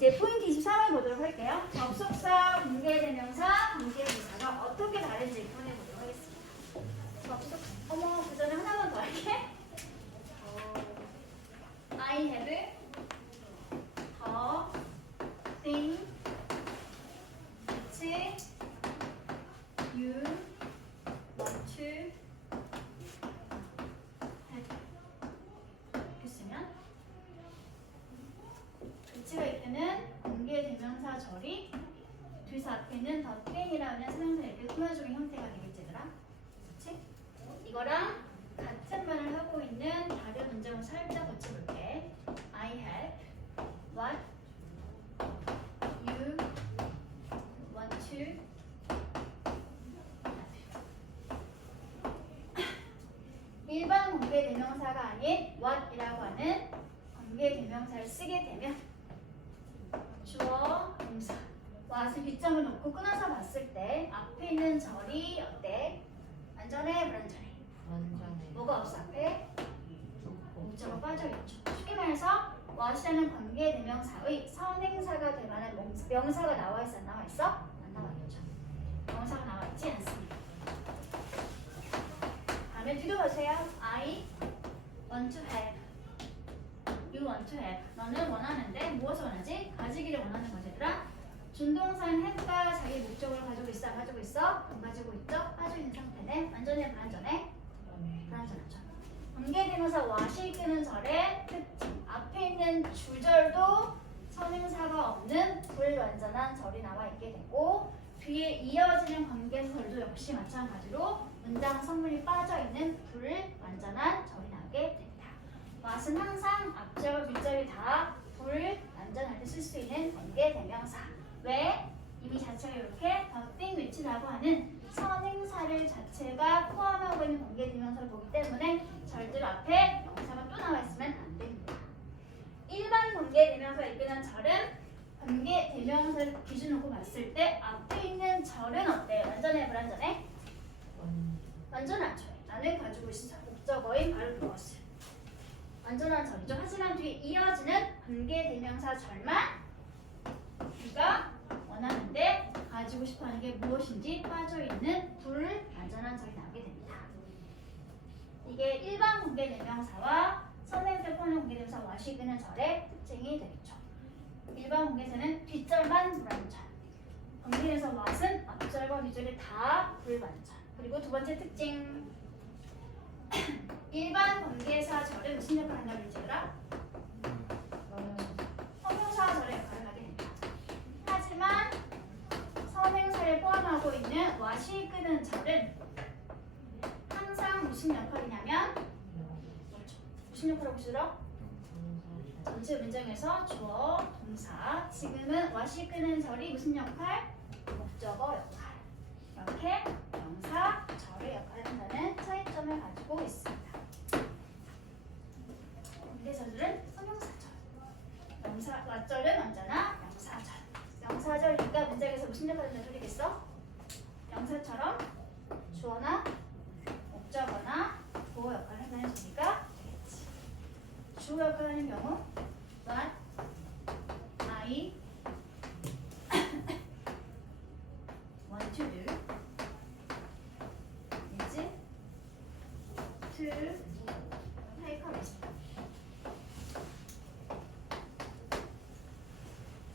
이제 포인트 23을 보도록 할게요. 접속사, 관계대명사, 관계부사가 어떻게 다른지 보내보도록 하겠습니다. 어머, 그 전에 하나만 더 할게. I have a thing which you want to have. 이렇게 쓰면 위치가 이때는 관계대명사 절이 뒤에서 앞에는 더 thing이라는 상황에서 이렇게 꾸며주는 형태가 되겠지, 얘들아? 그치? 이거랑 같은 말을 하고 있는 다른 문장을 살짝 고쳐볼게. I have what you want to have. 일반 관계대명사가 아닌 what이라고 하는 관계대명사를 쓰게 되면 주어, 동사, what을 빗점을 놓고 끊어서 봤을 때 앞에 있는 절이 어때? 완전해, 불완전해? 완전해. 뭐가 없어 앞에? 목적어가 빠져있죠. 쉽게 말해서 what이라는 관계대명사의 선행사가 될 만한 명사가 나와 있어? 안 나와 있어? 안 나와 있죠. 명사가 나와 있지 않습니다. 다음에 뒤도 보세요. I want to have. You want to have. 너는 원하는데 무엇을 원하지? 가지기를 원하는 거지, 얘들아. 준동사인 have가 자기 목적을 가지고 있어? 안 가지고 있어? 안 가지고 있죠? 빠져 있는 상태네. 완전해, 불완전해? 불완전하죠. 관계대명사 what이 끄는 절의 특징. 앞에 있는 주절도 선행사가 없는 불완전한 절이 나와 있게 되고 뒤에 이어지는 관계절도 역시 마찬가지로 문장 선물이 빠져있는 불완전한 절이 나오게 됩니다. what은 항상 앞절, 뒷절이 다 불완전할 때 쓸 수 있는 관계대명사. 왜? 이미 자체가 이렇게 the thing which라고 하는 선행사를 자체가 포함하고 있는 관계대명사를 보기 때문에 절대로 앞에 명사가 또 나와 있으면 안 됩니다. 일반 관계대명사가 이끄는 절은 관계대명사를 기준 놓고 봤을 때 앞에 있는 절은 어때요? 완전해, 불완전해? 완전하죠. 나는 가지고 있어. 목적어인 바로 그것을. 완전한 절이죠. 하지만 뒤에 이어지는 관계대명사 절만 우리가 원하는데 가지고 싶어하는 게 무엇인지 빠져있는 불완전한 절이 나오게 됩니다. 이게 일반 관계대명사와 선행사를 포함한 관계대명사 what이 끄는 절의 특징이 되겠죠. 일반 관계대명사는 뒷절만 불완전, 관계대명사 what은 앞절과 뒷절이 다 불완전. 그리고 두 번째 특징, 일반 관계사 절은 무슨 역할을 한다고 했지더라? 형용사 절의 역할을 하게 됩니다. 하지만 선행사를 포함하고 있는 what이 끄는 절은 항상 무슨 역할이냐면 무슨 역할을 하고 있으러? 전체 문장에서 주어, 동사. 지금은 what이 끄는 절이 무슨 역할? 목적어 역할. 이렇게 명사, 절의 역할을 한다는 차이점을 가지고 있습니다. 관계절은 선명사절, 명사, what절은 언제나 명사절. 명사절이니까 문장에서 무슨 역할을 한다는 소리겠어? 명사처럼 주어나 목적어나 보호 역할을 한다는 소리가 되겠지. 주어 역할을 하는 경우 what, I want to do is to take a risk.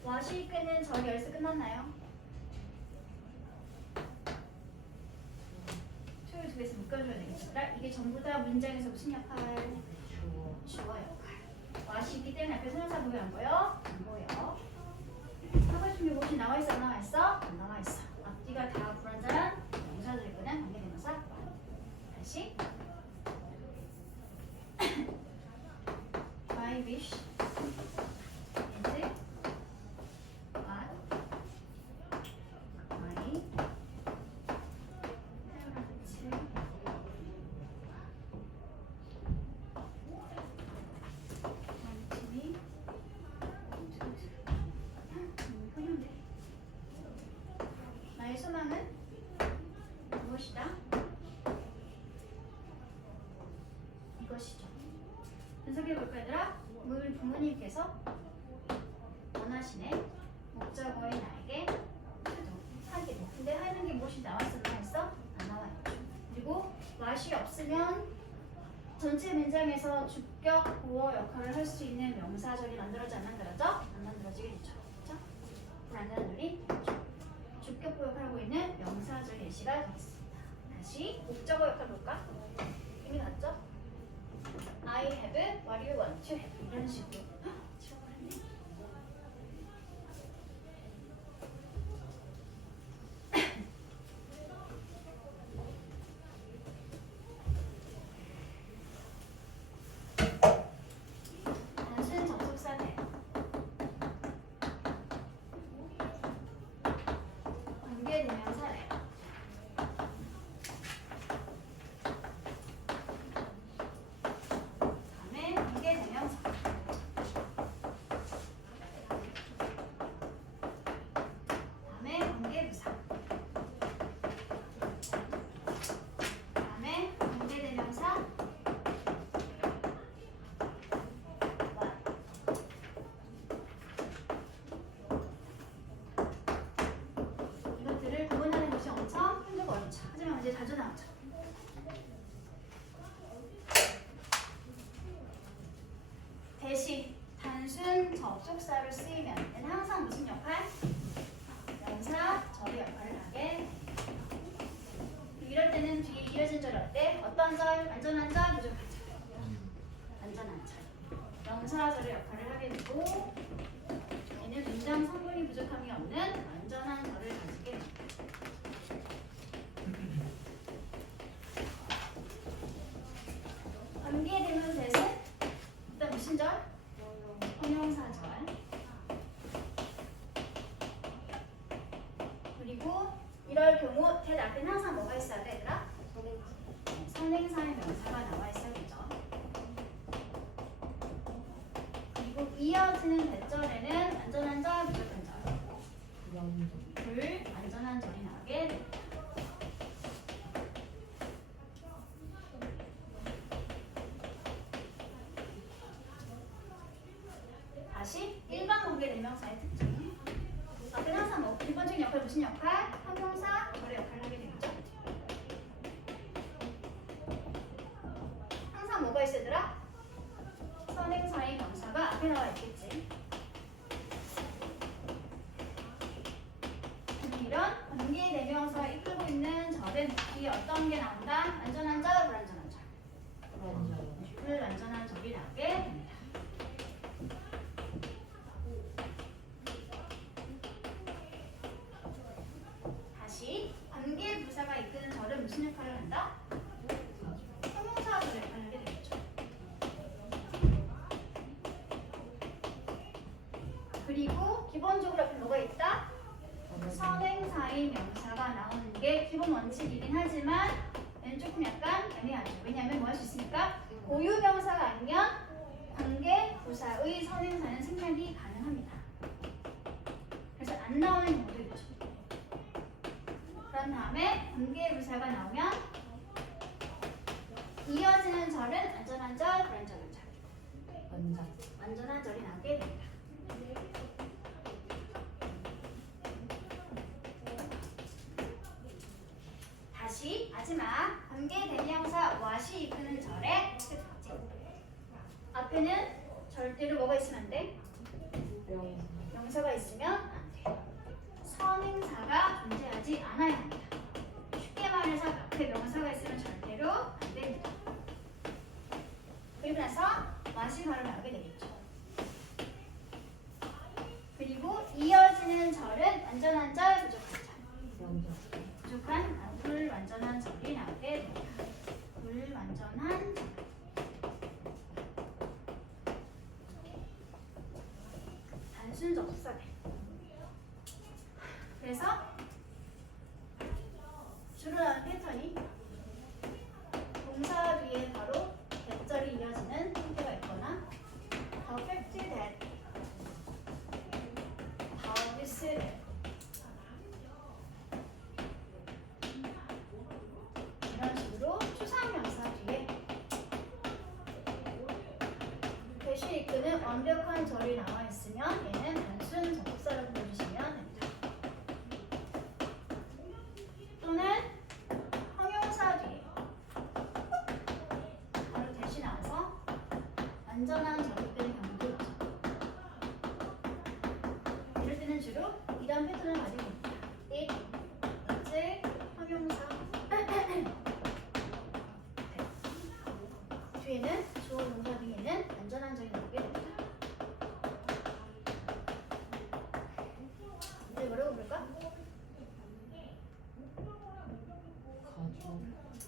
what이 끄는 절이 여기서 끝났나요? to를 두 개에서 묶어줘야 되겠죠. 이게 전부 다 문장에서 무슨 역할? 주어 역할. what이 있기 때문에 앞에 선행사 보여 안 보여? 안 보여. 하고 싶은 게 무엇이 나와 있어? 안 나와 있어? 안 나와 있어. 앞뒤가 다 불완전한 명사들이 있거든. 관계대명사. 다시. My wish is what my parents want me to do. 나의 소망은 무엇이다? 이것이죠. 분석해 볼까 얘들아? 오늘 부모님께서 원하시네. 썼으면 전체 문장에서 주격, 보어 역할을 할 수 있는 명사절이 만들어져 안 만들어져? 안 만들어지겠죠. 그렇죠? 불완전한 절이 주격, 보어 역할을 하고 있는 명사절 예시가 되겠습니다. 다시 목적어 역할 볼까? 이미 났죠? I have what you want to have 이런 식으로 지워버렸네. 단순 접속사네. 관계대명사네. 다음에 관계대명사. 다음에 관계부사. 다음에 관계대명사. 이것들을 구분하는 것이 엄청 힘들고 어렵죠. 하지만 이제 자주 나오죠. 대신 단순 접속사로 쓰이면 얘는 항상 무슨 역할? 명사, 절의 역할을 하게. 이럴 때는 뒤에 이어진 절이 어때? 어떤 절? 완전한 절, 부족한 절. 완전한 절. 명사절의 역할을 하게 되고 얘는 문장 성분이 부족함이 없는 완전한 절을 가지게 됩니다. 관계대명사에서 일단 무슨 절? 형용사절. 그리고 이럴 경우 대답 앞에는 항상 뭐가 있어야 돼, 얘들아? 선행사의 명사가 나와 있어야 되죠. 그리고 이어지는 대절에는 완전한 절, 부족한 절. 불완전한 절이 나오게 됩니다. 다시 일반 관계대명사의 특징. 앞에는 항상 뭐 기본적인 역할 무슨 역할? 형용사, 절의 역할을 하게 되겠죠. 항상 뭐가 있으더라? 선행사의 명사가 앞에 나와 있겠지. 이런 관계대명사가 이끌고 있는 절은 뒤에 어떤 게 나온다? 완전한 절, 불완전한 절. 불완전한 절이 나오게 됩니다. 다시 관계부사가 이끄는 절은 무슨 역할을 한다? 형용사 절의 역할을 하게 되겠죠. 그리고 기본적으로 앞에 뭐가 있다? 선행사의 명사가 나오는 게 기본 원칙이긴 하지만 얘는 조금 약간 애매하죠. 왜냐하면 뭐 할 수 있으니까 고유명사가 아니면 관계부사의 선행사는 생략이 가능합니다. 그래서 안 나오는 경우도 있죠. 그런 다음에 관계부사가 나오면 이어지는 절은 완전한 절, 불완전한 절. 완전한 절이 나오게 됩니다. 다시 마지막 관계대명사 what이 이끄는 절의 특징. 앞에는 절대로 뭐가 있으면 안 돼? 명사가 있으면 안 돼요. 선행사가 존재하지 않아야 합니다. 쉽게 말해서 앞에 명사가 있으면 절대로 안 됩니다. 그리고 나서 what이 바로 나오게 되겠죠. 그리고 이어지는 절은 완전한 절, 부족한 절. 부족한 불완전한 절이 나오게 됩니다. 불완전한 절. 단순 접속사네. 그래서 주로 나오는 패턴이 동사 뒤에 바로 대절이 이어지는 형태가 있거나 the fact that, the this that 이런 식으로 추상명사 뒤에 대시 이끄는 완벽한 절이 나와 있으면 얘는 단순 접속사라고 보시면 됩니다. 또는 형용사 뒤에 완전한 적립되는 경우도 있죠. 이럴 때는 주로 이런 패턴을 가지고 있다. it, is, 형용사. 뒤에는 주어 동사 뒤에는 완전한 적이 나오게 됩니다. 이제 뭐라고 부를까?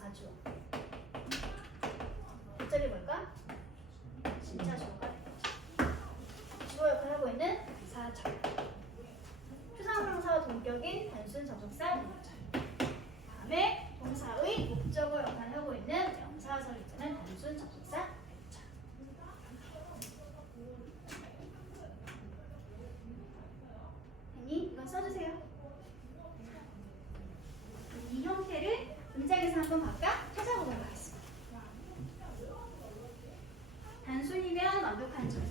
아주. 뒷절이 뭘까? 진짜 주어가 되겠죠. 주어 역할을 하고 있는 부사절. 추상명사와 동격인 단순 접속사 문절. 다음에 동사의 목적어 역할을 하고 있는 명사절이자는 단순 접속사 문절. 됐니? 이건 써주세요. 이 형태를 문장에서 한번 각각 찾아보도록 하겠습니다. 단순이면 완벽한 절,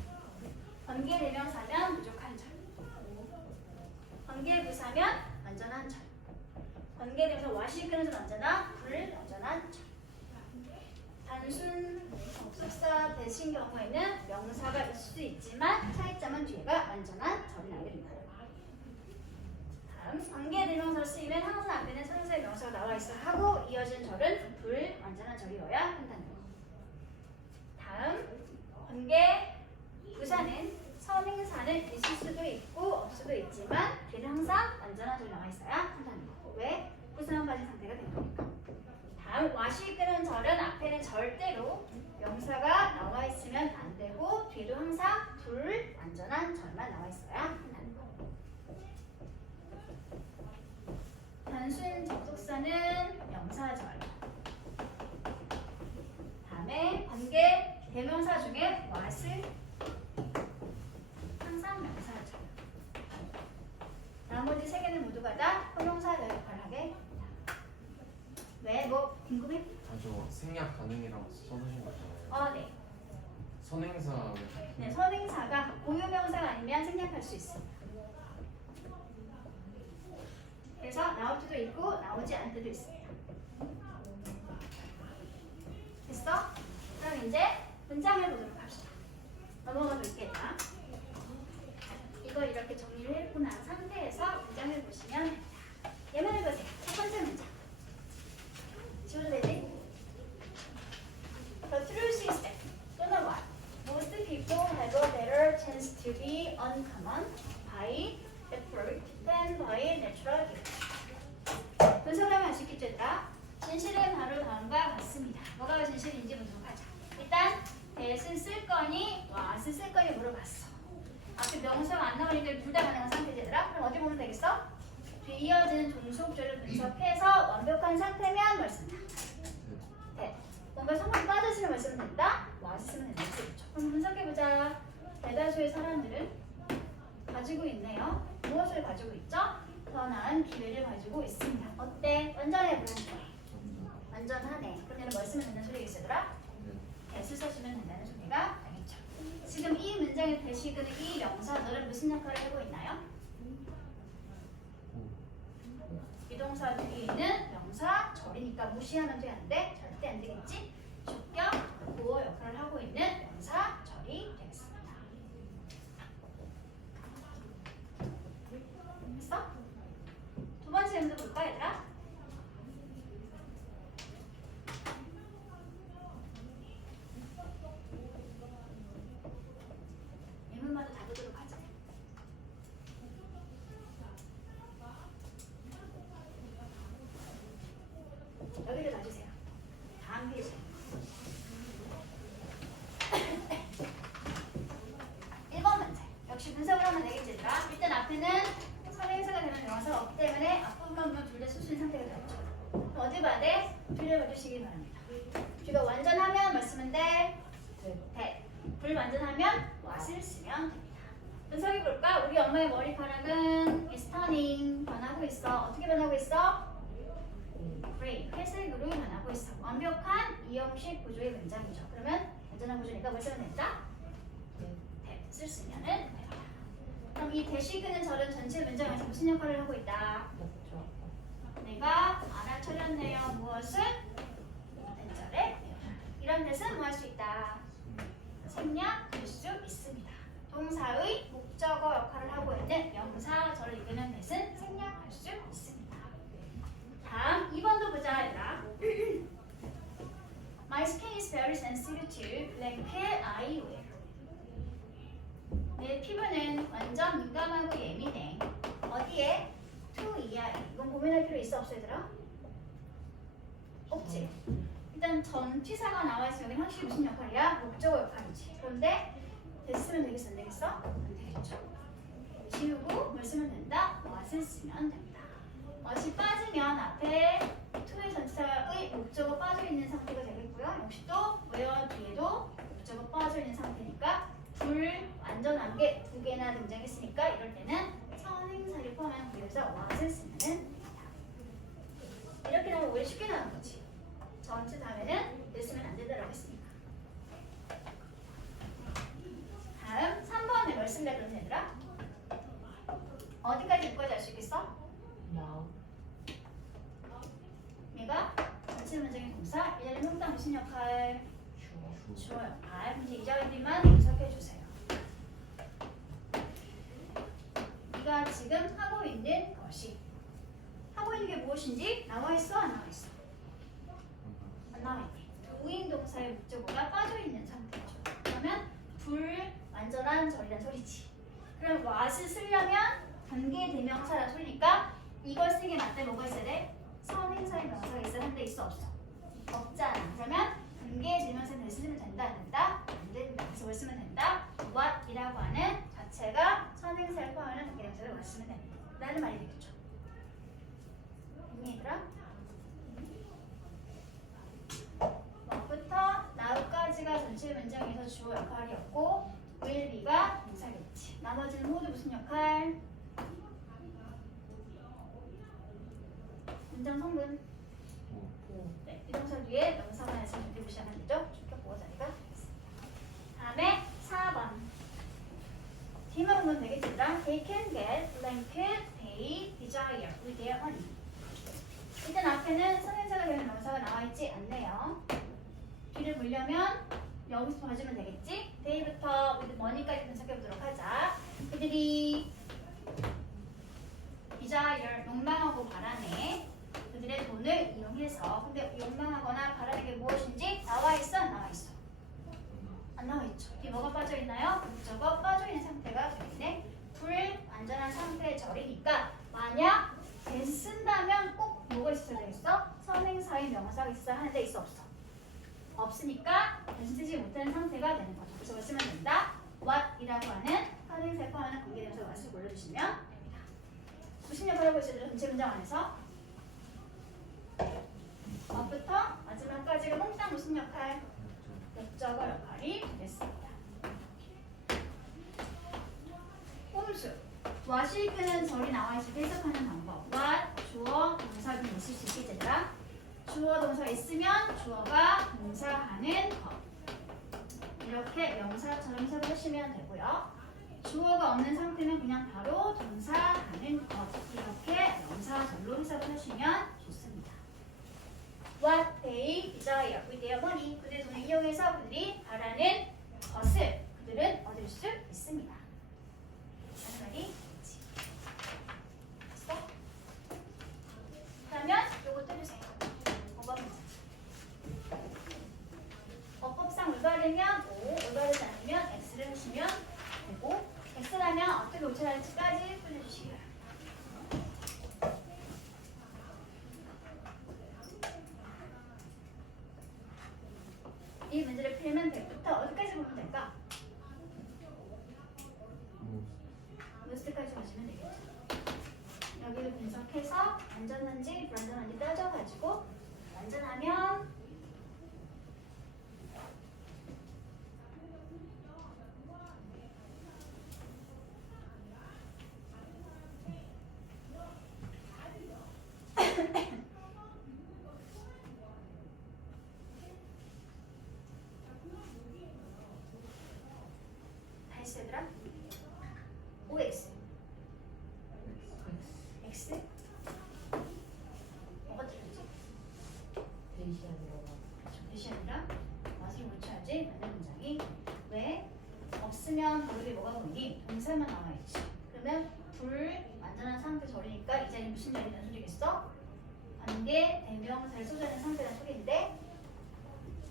관계대명사면 부족한 절, 관계부사면 완전한 절, 관계대명사 와시 끊어서 완전한 불완전한 절. 단순 접속사 대신 경우에는 명사가 있을 수 있지만 차이점은 뒤에가 완전한 절이 나오게 됩니다. 다음 관계대명사로 쓰이면 항상 앞에는 선수의 명사가 나와 있어 하고 이어진 절은 불완전한 절이어야 한다는 거. 다음 관계 부사는 선행사는 있을 수도 있고 없을 수도 있지만 뒤에는 항상 완전한 절이 나와 있어야 한다는 거. 왜? 부사만 빠진 상태가 된 거니까. 다음 와시 끄는 절은 앞에는 절대로 명사가 나와 있으면 안 되고 뒤에도 항상 불완전한 절만 나와 있어야 한다는 거. 단순 접속사는 명사절. 다음에 관계 대명사 중에 what을 항상 명사절. 나머지 세 개는 모두가 다 형용사 역할을 하게 됩니다. 왜? 뭐 궁금해? 저 생략 가능이라고 써주신 거 있잖아요. 네. 선행사. 네, 선행사가 고유명사가 아니면 생략할 수 있습니다. 그래서 나올 때도 있고 나오지 않을 때도 있습니다. 됐어? 그럼 이제 문장을 보도록 합시다. 넘어가 볼게요. 이걸 이렇게 정리를 해놓고 난 상태에서 문장을 보시면 됩니다. 예문 해보세요. 첫 번째 문장. 지워도 되지? The true system 또는 what? Most people have a better chance to be uncommon by effort than by natural gift. 분석을 하면 알 수 있겠죠, 얘들아? 진실은 바로 다음과 같습니다. 뭐가 진실인지 보도록 하자. 일단 that을 쓸 거니 what을 쓸 거니 물어봤어. 앞에 명사가 안 나오니까 둘 다 가능한 상태지, 얘들아? 그럼 어디 보면 되겠어? 뒤에 이어지는 종속조를 분석해서 완벽한 상태면 뭘 쓴다? 네. 뭔가 성분이 빠져있으면 뭘 쓰면 된다? what을 쓰면 된다. 그렇죠? 그럼 분석해보자. 대다수의 사람들은 가지고 있네요. 무엇을 가지고 있죠? 더 나은 기회를 가지고 있습니다. 어때? 완전해 보이죠? 완전하네. 그럼 얘는 뭘 쓰면 된다는 소리겠어, 얘들아? that을 써주면 된다는 소리가 되겠죠. 지금 이 문장의 대시그는 이 명사들은 무슨 역할을 하고 있나요? 비동사 뒤에 있는 명사 절이니까 무시하면 되는데 절대 안 되겠지? 주격 보어 역할을 하고 있는 명사 절이 되겠습니다. 됐어? 두 번째 문제 볼까, 얘들아? 예문마다 다 보도록 하자. 여기를 놔주세요. 다음 페이지. 1번 문제. 역시 분석을 하면 되겠지, 얘들아? 일단 앞에는 선행사가 되는 명사가 없기 때문에 앞부분만 보면 둘 다 쓸 수 있는 상태가 되었죠. 그럼 어디 봐야 돼? 뒤를 봐주시기 바랍니다. 뒤가 완전하면 뭐 쓰면 돼? that. 불완전하면 what을 쓰면 됩니다. 분석해 볼까? 우리 엄마의 머리카락은 is turning 변하고 있어. 어떻게 변하고 있어? gray, 회색으로 변하고 있어. 완벽한 이형식 구조의 문장이죠. 그러면 완전한 구조니까 뭘 쓰면 된다? that을 쓰면은 됩니다. 그럼 이 대시그는 절은 전체 문장에서 무슨 역할을 하고 있다? 내가 알아차렸네요. 무엇을? 된절에 이런 뜻은 뭐 할 수 있다? 생략될 수 있습니다. 동사의 목적어 역할을 하고 있는 명사절을 이끄는 것은 생략할 수 있습니다. 다음 2번도 보자 얘들아. My skin is very sensitive to blanket I wear. 내 피부는 완전 민감하고 예민해. 어디에? to 이하에. 이건 고민할 필요 있어 없어 얘들아? 없지. 일단 전치사가 나와 있으면 여기 확실히 무슨 역할이야? 목적어 역할이지. 그런데 됐으면 되겠어 안 되겠어? 안 되겠죠. 지우고 뭘 쓰면 된다? what을 쓰면 된다. what이 빠지면 앞에 to의 전치사의 목적어 빠져 있는 상태가 되겠고요. 역시 또 where 뒤에도 목적어 빠져 있는 상태니까 불완전한 게 두 개나 등장했으니까 이럴 때는 선행사를 포함한 구에서 what을 쓰면 됩니다. 이렇게 하면 오히려 쉽게 나오는 거지. 전체 다음에는 됐으면 안 된다라고 했으니까. 다음 3번에 뭘 쓸래 그러면 얘들아? 어디까지 여기까지 알 수 있겠어? Now. 얘가 전체 문장의 동사 얘는 형당 무슨 역할? Sure. 주어 역할. 그럼 이제 이 자리들만 분석해 주세요. 네가 지금 하고 있는 것이 하고 있는 게 무엇인지 나와 있어 안 나와 있어? 안 나와 있네. 도인 동사의 목적어가 빠져 있는 상태죠. 그러면 불완전한 절이란 소리지. 그럼 what을 쓰려면 관계 대명사란 소리니까 이걸 쓰기에 맞대 뭐가 있어야 돼? 선행사의 명사가 있어야 한데 있어 없어? 없잖아. 그러면 관계 대명사를 쓰면 된다 안 된다? 안 된다. 그래서 뭘 쓰면 된다? what이라고 하는 자체가 선행사를 포함하는 관계 대명사를 what 쓰면 됩니다. 라는 말이 되겠죠. 됐니 얘들아? 뭐부터 now까지가 전체 문장에서 주어 역할이었고 will be가 동사겠지. 나머지는 모두 무슨 역할? 문장 성분. 네, 비동사 뒤에 명사만 해서 준비 무시하면 되죠. 출격 보호 자리가 되겠습니다. 다음에 4번. 뒤만 보면 되겠지 얘들아. They can get blanket they desire with their money. 일단 앞에는 선행사가 되는 명사가 나와 있지 않네요. 뒤를 보려면 여기서 봐주면 되겠지? they부터 with money까지 분석해 보도록 하자. 그들이 desire 욕망하고 바라네. 그들의 돈을 이용해서. 근데 욕망하거나 바라는 게 무엇인지 나와 있어 안 나와 있어? 안 나와 있죠. 뒤 뭐가 빠져 있나요? 목적어 빠져 있는 상태가 되겠네. 불완전한 상태의 절이니까 만약 쓴다면 꼭 뭐가 있어야 되겠어? 선행사의 명사가 있어야 하는데 있어 없어? 없으니까 쓰지 못하는 상태가 되는 거죠. 그래서 뭘 쓰면 된다? what이라고 하는 선행사에 포함하는 관계대명사 what을 골라주시면 됩니다. 무슨 역할을 하고 있어요? 전체 문장 안에서 what부터 마지막까지가 몽땅 무슨 역할? 목적어 역할이 되겠습니다. 꼼수 what이 이끄는 절이 나와 있을 때 해석하는 방법. what, 주어, 동사 등 있을 수 있겠지 얘들아. 주어, 동사 있으면 주어가 동사하는 것. 이렇게 명사처럼 해석을 하시면 되고요. 주어가 없는 상태는 그냥 바로 동사하는 것. 이렇게 명사절로 해석을 하시면 좋습니다. What they desire with their money. 그들의 돈을 이용해서 그들이 바라는 것을 그들은 얻을 수 있습니다. 하는 말이 있지. 됐어? 그러면 요거 떠주세요. 5번 문제. 어법상 올바르면 O, 올바르지 않으면 X를 하시면 되고 X라면 어떻게 고쳐할지까지 풀어주시기 바랍니다. 이 문제를 풀면 100부터 어디까지 보면 될까? 무스까지 가시면 되겠죠. 여기를 분석해서 안전한지 불안전한지 따져가지고 안전하면 다시 얘들아 OX X 뭐가 틀렸지? 대시하는 그러면 불 완전한 상태 절이니까 이 자리는 무슨 자리라는 소리겠어? 관계 대명사를 소개하는 상태라는 소리인데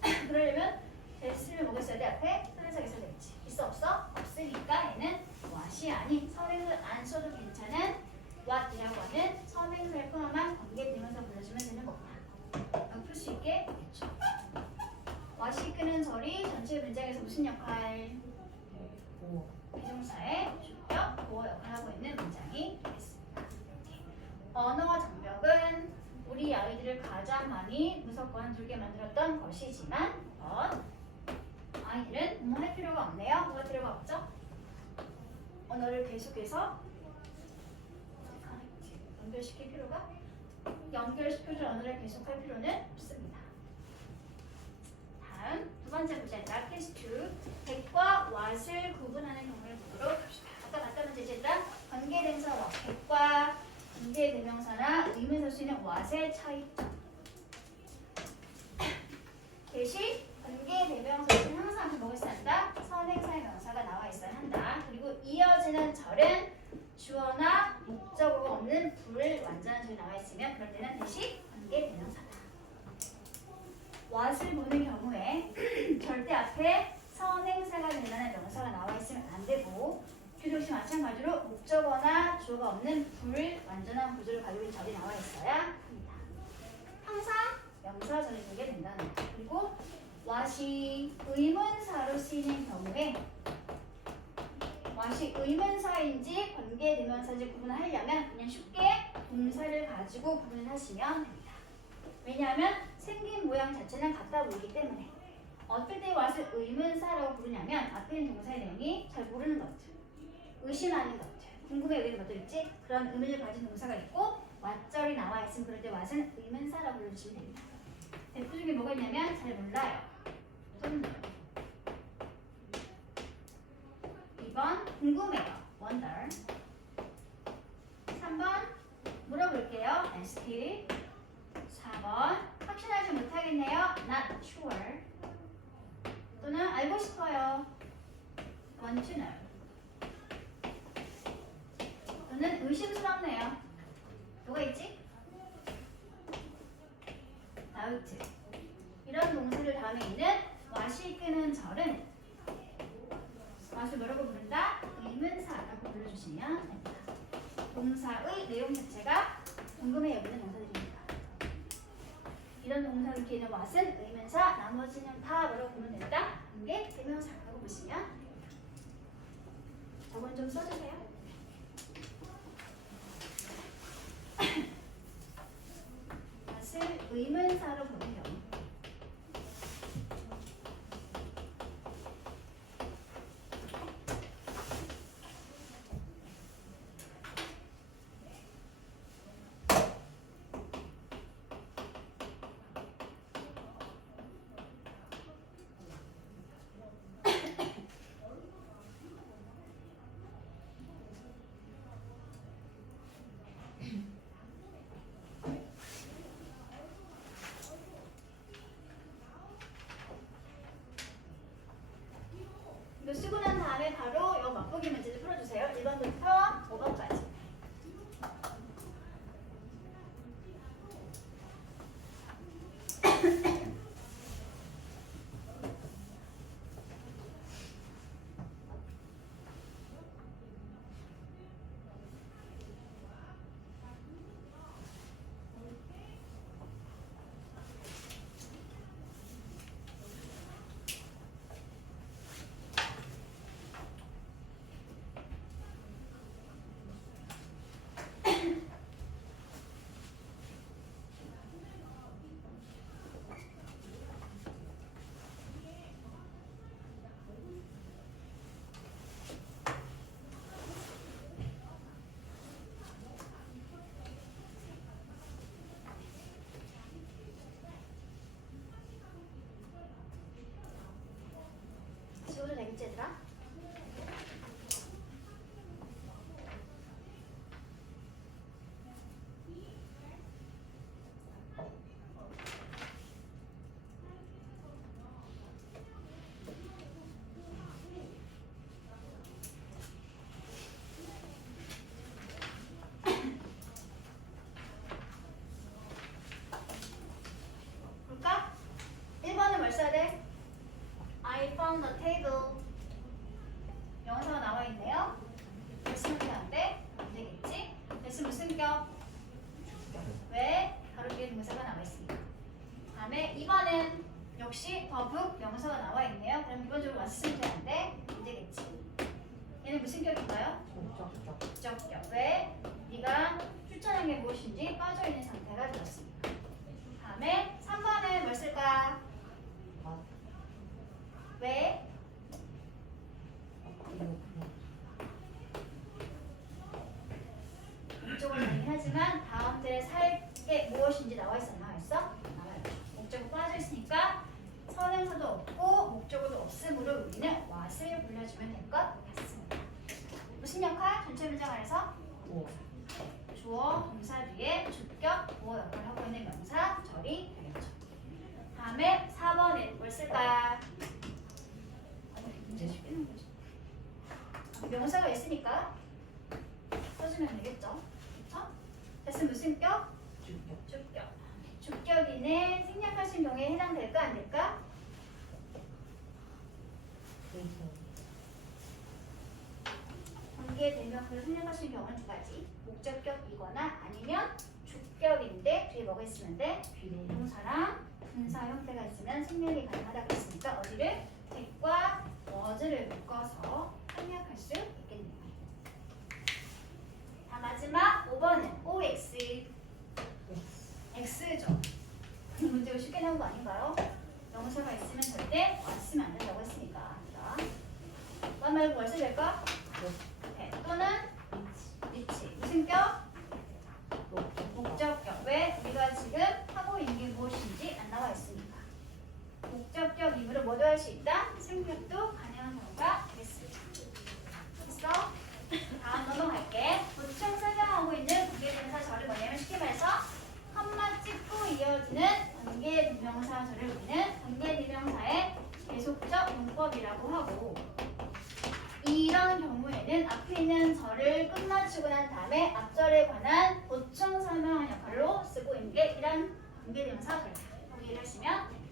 그러려면 됐으면 뭐가 있어야 돼? 앞에 선행사가 있어야 되겠지. 있어 없어? 없으니까 얘는 what이 아닌 선행사를 안 써도 괜찮은 what이라고 하는 선행사를 포함한 관계 대명사 불러주면 되는 거구나. 풀 수 있게 됐죠. what이 끄는 절이 전체 문장에서 무슨 역할? 오. 비동사의 주격, 보어 역할을 하고 있는 문장이 되겠습니다. 언어와 장벽은 우리 아이들을 가장 많이 무섭거나 들게 만들었던 것이지만 아이들은 뭐 할 필요가 없네요. 뭐 할 필요가 없죠? 언어를 계속해서 연결시킬 필요가 연결시켜줄 언어를 계속할 필요는 없습니다. 다음 두 번째 문제입니다. 케이스 2. 백과 what을 구분하는 경우를 보도록 합시다. 아까 봤던 문제 얘들아 관계대명사 what, 백과 관계대명사나 의문사 수 있는 what의 차이점. 대신 관계대명사는 항상 앞에 뭐가 있어야 한다? 선행사의 명사가 나와 있어야 한다. 그리고 이어지는 절은 주어나 목적어가 없는 불완전한 절이 나와 있으면 그럴 때는 대신 관계대명사다. what을 보는 경우에 절대 앞에 선행사가 된다는 명사가 나와 있으면 안 되고 뒤도 역시 마찬가지로 목적어나 주어가 없는 불완전한 구조를 가지고 있는 절이 나와 있어야 합니다. 항상 명사절이 되게 된다는 거. 그리고 what이 의문사로 쓰이는 경우에 what이 의문사인지 관계대명사인지 구분을 하려면 그냥 쉽게 동사를 가지고 구분을 하시면 됩니다. 왜냐하면 생긴 모양 자체는 같아 보이기 때문에 어떨 때 what을 의문사라고 부르냐면 앞에 있는 동사의 내용이 잘 모르는 것들, 의심하는 것들, 궁금해 여기는 것들 있지? 그런 의미를 가진 동사가 있고 what절이 나와 있으면 그럴 때 what은 의문사라고 불러주시면 됩니다. 대표 중에 뭐가 있냐면 잘 몰라요. 또는 2번 궁금해요. wonder. 3번 물어볼게요. ask. 4번 확신하지 못하겠네요. not sure. 또는 알고 싶어요. want to know. 또는 의심스럽네요. 뭐가 있지? doubt. 이런 동사를 다음에 있는 what이 끄는 절은 what을 뭐라고 부른다? 의문사라고 불러주시면 됩니다. 동사의 내용 자체가 궁금해 여기는 동사들입니다. 이런 동사를 기는 what은 의문사, 나머지는 다 뭐라고 보면 된다? 이게 대명사라고 보시면 됩니다. 저건 좀 써주세요. what을 의문사로 보는 경우. 이거 쓰고 난 다음에 바로 이 맛보기 문제를 풀어주세요. 1번부터 5번까지. 지워도 되겠지 얘들아? 역시 더북 명사가 나와 있네요. 그럼 기본적으로 왔으면 되는데 안 되겠지. 얘는 무슨 격인가요? 목적격. 목적격. 왜? 네가 추천한 게 무엇인지 빠져있는 상태가 되었습니다. 다음에 3번은 뭘 쓸까? 아, 왜? 목적은 아니긴 하지만 다음 틀에 살 게 무엇인지 나와 있어? 안 나와 있어? 나와요. 목적은 빠져 있으니까 선행사도 없고 목적어도 없으므로 우리는 what을 불러주면 될 것 같습니다. 무슨 역할? 전체 문장 안에서 오. 주어, 동사 뒤에 주격, 보어 역할을 하고 있는 명사, 절이 되겠죠. 다음에 4번은 뭘 쓸까? 문제 쉽게 는 거지. 명사가 있으니까 써주면 되겠죠. 그렇죠? 됐으면 무슨 격? 주격. 주격. 주격이는 생략하신 경우에 해당될까 안 될까? 의성. 관계되면 그 생략하신 경우는 두 가지. 목적격이거나 아니면 주격인데 뒤에 뭐가 있으면 돼? 비례. 동사랑 분사 형태가 있으면 생략이 가능하다고 했으니까 어디를? that과 was를 묶어서 생략할 수 있겠네요. 자, 마지막 5번은 OX. X죠. 문제가 쉽게 나온 거 아닌가요? 명사가 있으면 절대 왔으면 안 된다고 했으니까. 자, 와 말고 뭘 써야 될까? 네, 또는 위치. 무슨 격? 목적격. 왜? 우리가 지금 하고 있는 게 무엇인지 안 나와 있으니까. 목적격이므로 뭐도 할 수 있다? 생략도 가능한 경우가 되겠습니다. 됐어? 다음 넘어갈게. 보충 설명하고 있는 관계대명사 절이 뭐냐면 쉽게 말해서 컴마 찍고 이어지는 관계대명사 절을 우리는 관계대명사의 계속적 용법이라고 하고 이런 경우에는 앞에 있는 절을 끝마치고 난 다음에 앞절에 관한 보충 설명한 역할로 쓰고 있는 게 이런 관계대명사 절이다. 여기 하시면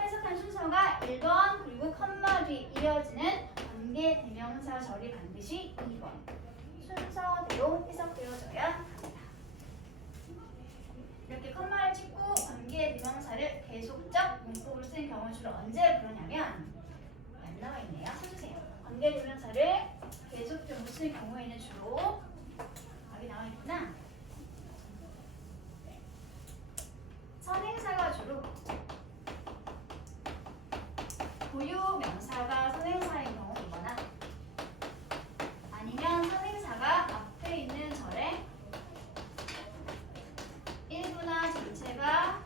해석한 순서가 1번 그리고 컴마 뒤 이어지는 관계대명사 절이 반드시 2번 순서대로 해석되어져야 합니다. 이렇게 컴마를 찍고 관계대명사를 계속적 문법으로 쓰는 경우 주로 언제 그러냐면 안 나와 있네요. 써주세요. 관계대명사를 계속적으로 쓰는 경우에는 주로 여기 나와 있구나. 선행사가 주로 고유 명사가 선행사인 경우이거나 아니면 선행사가 앞에 있는 절에 일부나 전체가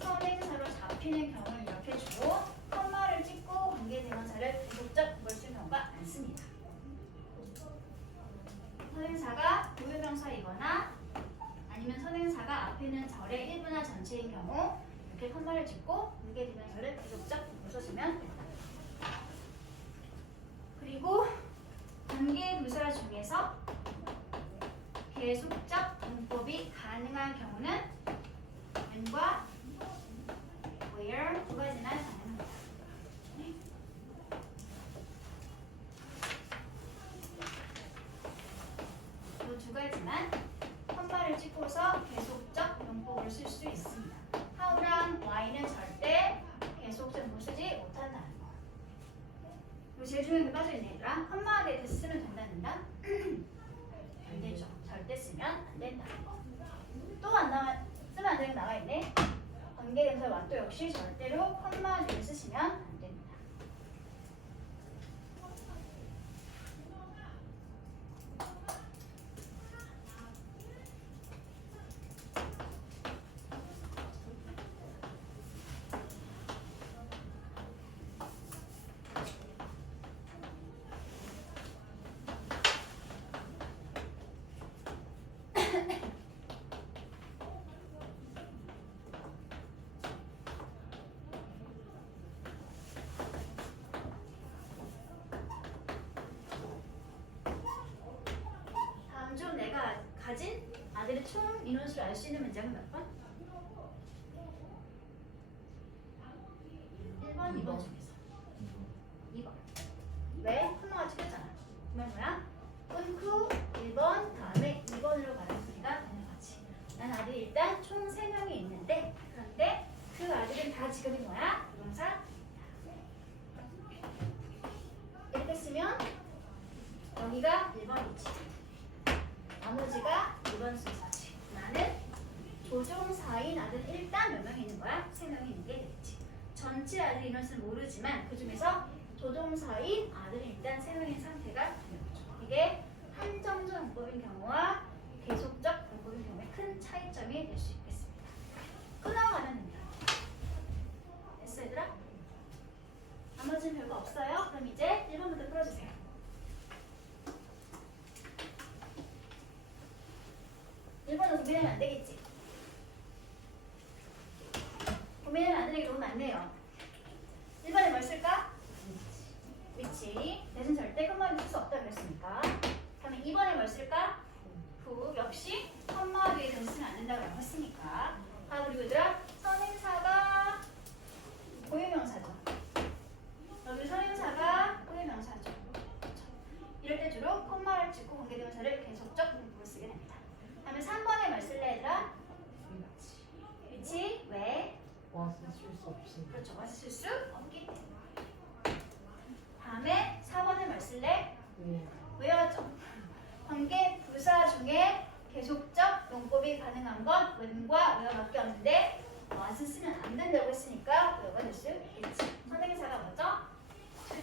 선행사로 잡히는 경우를 이렇게 주로 컴마를 찍고 관계대명사를 계속적 뭘 쓰는 경우가 많습니다. 선행사가 고유 명사이거나 아니면 선행사가 앞에 있는 절의 일부나 전체인 경우 이렇게 컴마를 찍고 관계대명사를 계속적 써주면 된다. 그리고 관계부사 중에서 계속적 문법이 가능한 경우는 when과 where 두 가지나 가능합니다. 네. 이 두 가지만 컴마를 찍고서 계속적 문법을 쓸 수 있습니다. how랑 why는 절대 계속적 문법을 쓰지 못한다는 거. 그리고 제일 중요한 게 빠져있네 얘들아. 컴마에 대해서 쓰면 된다? 안 되죠. 절대 쓰면 안 된다는 거. 또 안 나와, 쓰면 안 되는 거 나와 있네. 관계대명사 완도 역시 절대로 컴마 뒤에 쓰시면 안 됩니다. 다음 중 내가 가진 아들의 총 인원수를 알 수 있는 문장은 몇 번? 1번, 2번 중에서 2번. 왜? 콤마가 찍혔잖아. 그러면 뭐야? 끊고 1번 다음에 2번으로 가는 소리가 되는 거지. 난 아들이 일단 총 3명이 있는데 그런데 여기가 1번이지. 나머지가 2번 순서지. 나는 조종사인 아들 일단 몇 명 있는 거야? 3명이 있는 게 되겠지. 전체 아들 인원수는 모르지만 그 중에서 조종사인 아들이 일단 3명인 상태가 되는 거죠. 이게 한정적 문법인 경우와 계속적 문법인 경우에 큰 차이점이 될 수 있겠습니다. 끊어가면 됩니다. 됐어 얘들아? 나머지는 별거 없어요. 그럼 이제 1번부터 풀어주세요. 1번은 고민하면 안 되겠지? 고민하면 안 되는 게 너무 많네요. 1번에 뭘 쓸까? 위치. 대신 절대 컴마를 쓸 수 없다 그랬으니까. 그러면 2번에 뭘 쓸까? 후. 역시 컴마 뒤에 대신 쓰면 안 된다고 했으니까. 아 그리고 얘들아 선행사가 고유명사죠. 여기 선행사가 고유명사죠. 이럴 때 주로 콤마를 찍고 관계대명사를 계속적 문법을 쓰게 됩니다. 다음에 3번에 뭘 쓸래 얘들아? 위치. 왜? 와서 쓸 수 없이. 그렇죠. 와서 쓸 수 없기 때문에. 다음에 4번에 뭘 쓸래? 왜? 외워져. 관계 부사 중에 계속적 용법이 가능한 건 when과 where밖에 없는데 와서 쓰면 안 된다고 했으니까 where가 될 수 있겠지. 선행사가 뭐죠?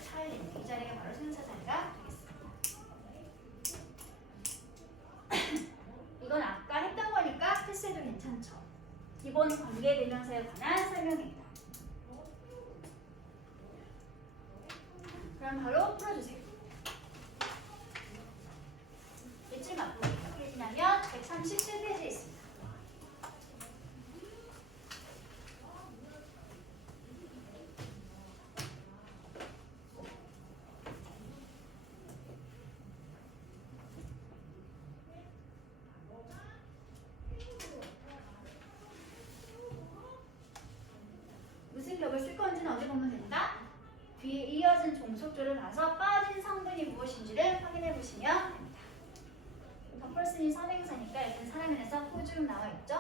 찰리는 이 자리가 바로 선행사 자리가 되겠습니다. 이건 아까 했던 거니까 패스해도 괜찮죠. 기본 관계대명사에 관한 설명입니다. 그럼 바로 풀어주세요. 일주일 맛보기 페이지냐면 137페이지에 있습니다. 무슨 격을 쓸 건지는 어디 보면 된다. 뒤에 이어진 종속조를 봐서 빠진 성분이 무엇인지를 확인해 보시면 됩니다. 더 펄슨이 선행사니까 일단 사람에서 호중 나와 있죠.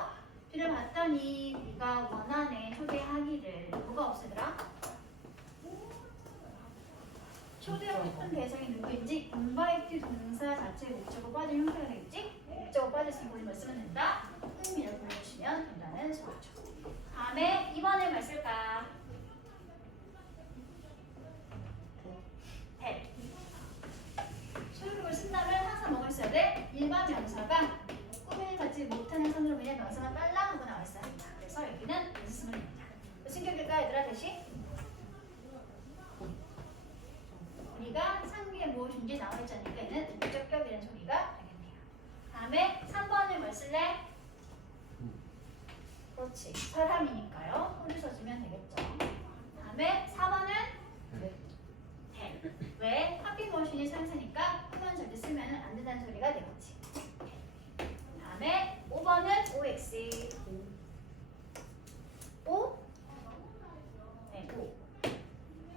뒤를 봤더니 네가 원하는 초대하기를 뭐가 없애더라? 초대하고 싶은 대상이 누구인지 인바이트 동사 자체의 목적어 빠진 형태가 되겠지? 목적어 빠졌으니 거기만 쓰면 된다. 의미를 불러주시면 된다는 소리죠. 다음에 2번에 뭘 쓸까? 대. 소유격을 쓴다면 항상 뭐가 있어야 돼? 일반 명사가 꾸미를 갖지 못하는 선으로 그냥 명사가 빨라 하고 나와 있어야 합니다. 그래서 여기는 여기서 쓰면 됩니다. 무슨 격일까 얘들아 대신? 우리가 상기에 무엇인지 나와 있지 않으니까 얘는 목적격이라는 소리가 되겠네요. 다음에 3번을 뭘 쓸래? 그렇지. 사람이니까요. 호를 써주면 되겠죠. 다음에 4번은 대. 왜? 하필 머신이 상사니까 후면 절대 쓰면 안 된다는 소리가 되겠지. 다음에 5번은 OX. O? 네, O.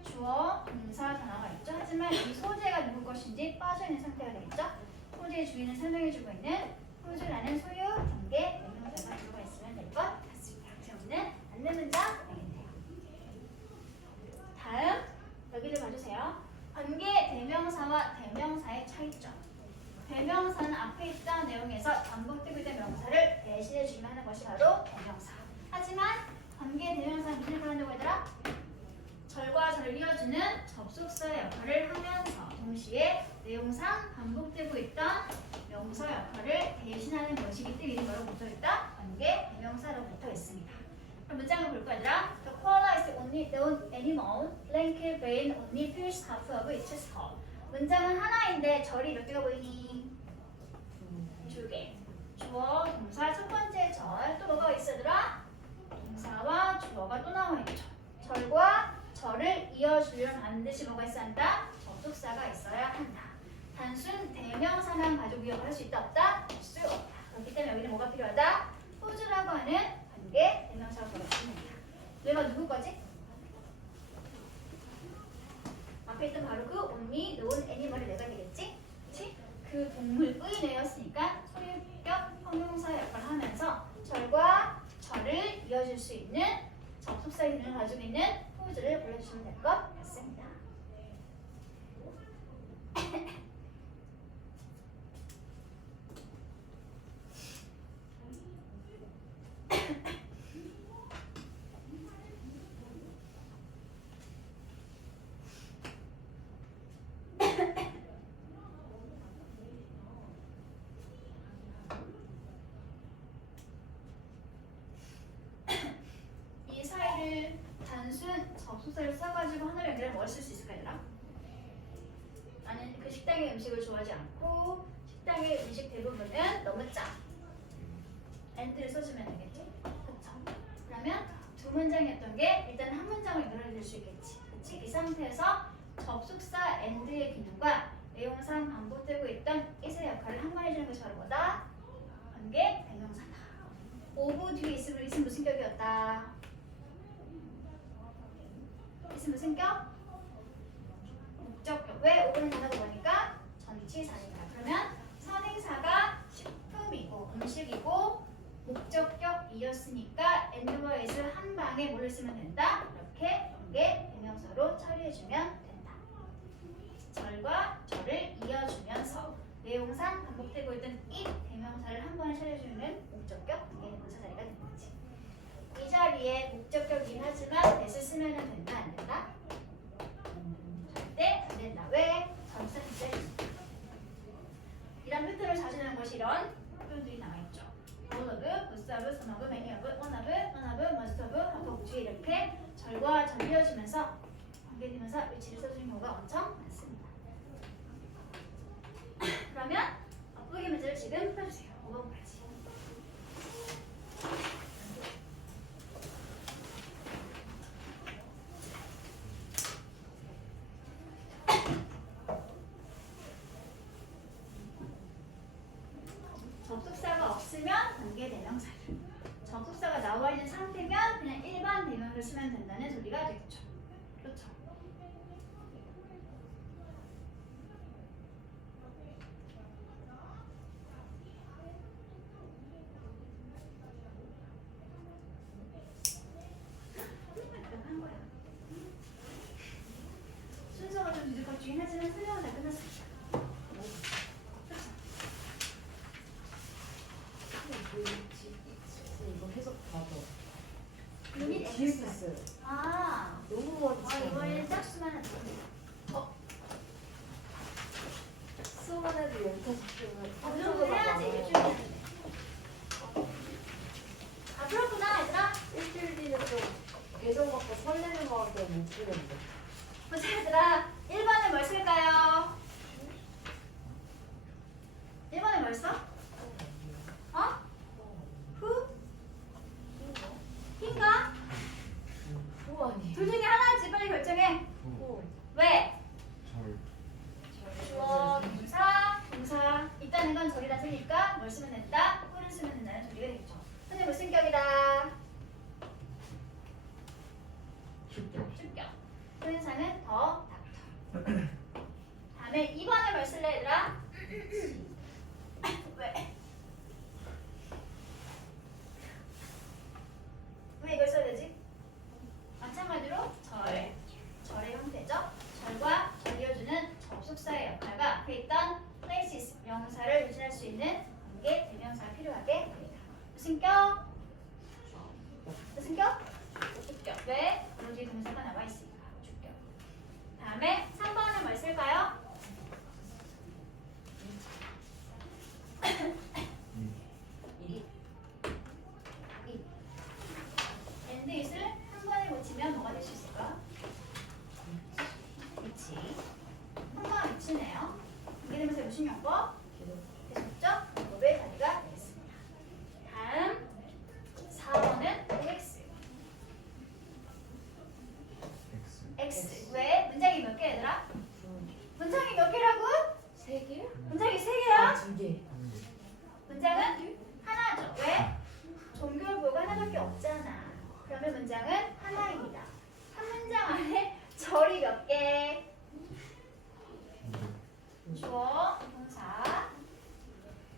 주어, 동사 단어가 있죠. 하지만 이 소재가 누구 것인지 빠져있는 상태가 되겠죠. 소재의 주인을 설명해주고 있는 호주라는 소유, 경계, 명령사가 들어가 있으면 될 것 같습니다. 그러면 안내 문장 되겠네요. 다음 여기를 봐주세요. 관계 대명사와 대명사의 차이점. 대명사는 앞에 있던 내용에서 반복되고 있던 명사를 대신해주기만 하는 것이 바로 대명사. 하지만 관계 대명사는 무슨 역할을 한다고 하더라? 절과 절을 이어주는 접속사의 역할을 하면서 동시에 내용상 반복되고 있던 명사 역할을 대신하는 것이기 때문에 이름이 바로 붙어있다. 관계 대명사로 붙어있습니다. 그럼 문장을 볼 거야. The koala is the only known animal linked brain only first half of its skull. 문장은 하나인데 절이 몇 개가 보이니? 2개. 주어, 동사 첫 번째 절. 또 뭐가 있어더라? 동사와 주어가 또 나와 있죠. 절과 절을 이어주려면 반드시 뭐가 있어야 한다? 접속사가 있어야 한다. 단순 대명사만 가지고 이어갈 수 있다 없다? 할 수 없다. 그렇기 때문에 여기는 뭐가 필요하다? who's라고 하는 관계 대명사가 들어있습니다. 얘가 누구 거지? 앞에 있던 바로 그 only known animal이 내가 되겠지? 그치? 그 동물의 뇌였으니까 소유격 형용사 역할을 하면서 절과 절을 이어줄 수 있는 접속사의 기능을 가지고 있는 who's를 불러주시면 될 것 같습니다. 사가지고 하나를 연결해 먹을 수 있을까 얘들아? 나는 그 식당의 음식을 좋아하지 않고 식당의 음식 대부분은 너무 짜. and를 써주면 되겠지? 그쵸? 그러면 두 문장이었던 게 일단 한 문장을 늘어낼 수 있겠지. 그치? 이 상태에서 접속사 and의 기능과 내용상 반복되고 있던 is의 역할을 한 번 해주는 것이 바로 뭐다? 관계 대명사다. 오브 뒤에 있으면 있으면 무슨 격이었다? 있으면 무슨 격? 목적격. 왜 오브는 단어가 뭐니까? 전치사니까. 그러면 선행사가 식품이고 음식이고 목적격이었으니까 and와 is를 한 방에 뭘로 쓰면 된다? 이렇게 관계 대명사로 처리해주면 된다. 절과 절을 이어주면서 내용상 반복되고 있던 이 대명사를 한 번에 처리해주는 목적격 관계 대명사 자리가 되는 거지. 이 자리에 목적격이긴 하지만 that을 쓰면 된다 안 된다? 절대 안 된다. 왜? 전치사 뒷자리니까. 이런 표현을 자주 내는 것이 이런 표현들이 나와있죠. all of, most of, some of, many of, one of, most of, half of 뒤에 이렇게 절과 절 이어주면서 관계대명사 위치를 써주는 경우가 엄청 많습니다. 그러면 앞부기 문제를 지금 풀어주세요. 5번까지. 접속사가 없으면 관계대명사를, 접속사가 나와 있는 상태면 그냥 일반 대명사를 쓰면 된다는 소리가 되겠죠. 그렇죠? 한 거야. 순서가 좀 뒤죽박죽이긴 하지만 설명은 다 끝났습니다. 이거 해석 봐봐. 유닛 GS X. 있어요. 아, 너무 많지. 이번에 딱 수만 수업만 해도 연타시키면 그 정도 해야지 일주일 뒤에. 아 그렇구나 얘들아. 일주일 뒤는 좀 배정 받고 설레는 마음 때문에 못 쓰겠는데. 보자 얘들아. 1번에 뭘 쓸까요? 1번에 뭘 써? 어? 후? 흰가? 후 아니에요. 둘 중에 하나지. 빨리 결정해. 후. 왜? 절. 주어, 동사, 동사. 있다는 건 절이라 쓰니까 뭘 쓰면 된다? 후를 쓰면 된다는 소리가 되겠죠. 근데 무슨 격이다? 축격. 축격. 소유사는 더 닥터. 다음에 2번을 뭘 쓸래 얘들아? 왜? 왜 이걸 써야 되지? 마찬가지로 절. 절의 형태죠. 절과 절 이어주는 접속사의 역할과 앞에 있던 places 명사를 유지할 수 있는 관계 대명사가 필요하게 됩니다. 무슨 격? 무슨 격? 주격. 왜? 바로 뒤에 동사가 나와 있으니까 주격. 다음에 3번은 뭘 쓸까요? 이. and it을 한 번에 고치면 뭐가 될 수 있을까? 위치. 한번 위치네요. 이게 되면서 무슨 용법? 계속적 용법의 자리가 되겠습니다. 다음 4번은 x. x. 왜? 문장이 몇 개 얘들아? 문장이 몇 개라고? 세 개? 문장이 3개야? 두 개. 문장은 하나죠. 왜? 종교부가 하나밖에 없잖아. 그러면 문장은 하나입니다. 한 문장 안에 절이 몇 개? 주어, 동사,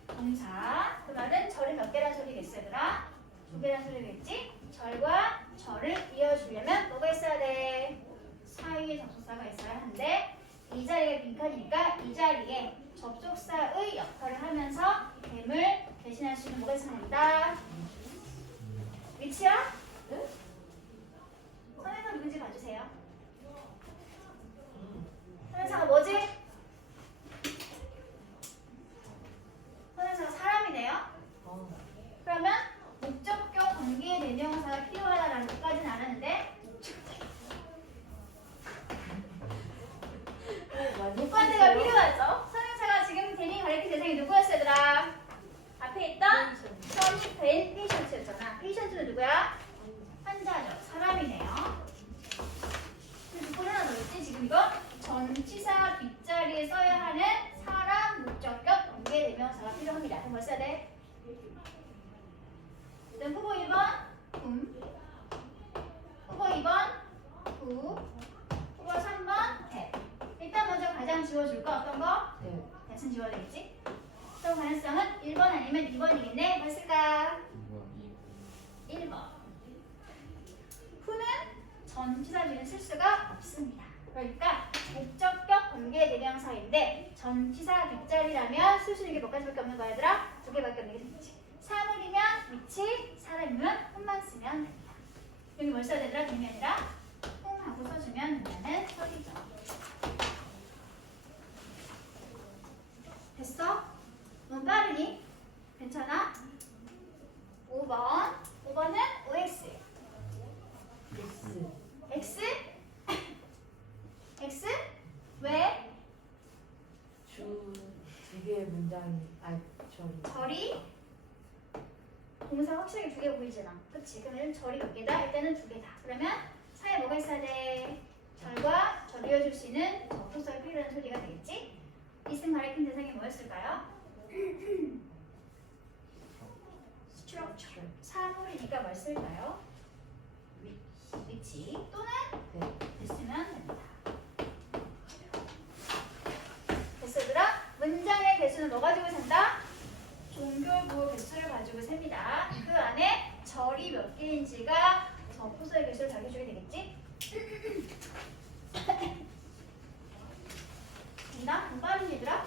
동사. 그 말은 절이 몇 개란 소리겠어, 얘들아? 2개란 소리겠지? 절과 절을 이어주려면 뭐가 있어야 돼? 사이에 접속사가 있어야 하는데 이 자리가 빈칸이니까 이 자리에 접속사의 역할을 하면서 됨을 대신할 수 있는 뭐가 있으면 된다? 위치야? 네? 선행사 누군지 봐주세요. 선행사가 뭐지? 선행사가 사람이네요. 아. 그러면 목적격 관계의 그럼 뭐 써야 돼? 일단 후보 1번 후보 2번 후보 3번 대. 일단 먼저 가장 지워줄 거 어떤 거? 네. 대충 지워야 되겠지? 그럼 가능성은 1번 아니면 2번이겠네. 뭐 쓸까? 1번. 후는 전치사주는 쓸 수가 없습니다. 그러니까 목적격 관계 대명사인데 전치사 뒷자리라면 쓸 수 있는 게 몇 가지밖에 없는 거야 얘들아? 2개밖에 없는 게 생기지. 사물이면 위치, 사람이면 훈만 쓰면 됩니다. 여기 뭘 써야 되더라? 김이 아니라 훈하고 써주면 된다는 소리죠. 됐어? 너무 빠르니? 괜찮아? 5번. 5번은 OX. X. X? X? 왜? 두 개의 문장이 절이 동사 확실하게 2개 보이잖아. 그치? 그러면 절이 몇 개다? 일단은 2개다. 그러면 사이에 뭐가 있어야 돼? 절과 절 이어줄 수 있는 접속사를 필요한 소리가 되겠지? 있음 가리킨 대상이 뭐였을까요? structure. 사물이니까 뭘 쓸까요? 위치 또는 됐으면 됩니다. 됐어 얘들아? 문장의 개수는 뭐 가지고 산다? 종교부 개수를 가지고 셉니다. 그 안에 절이 몇 개인지가 접속사의 개수를 밝혀주게 되겠지? 된다? 빠른 얘들아?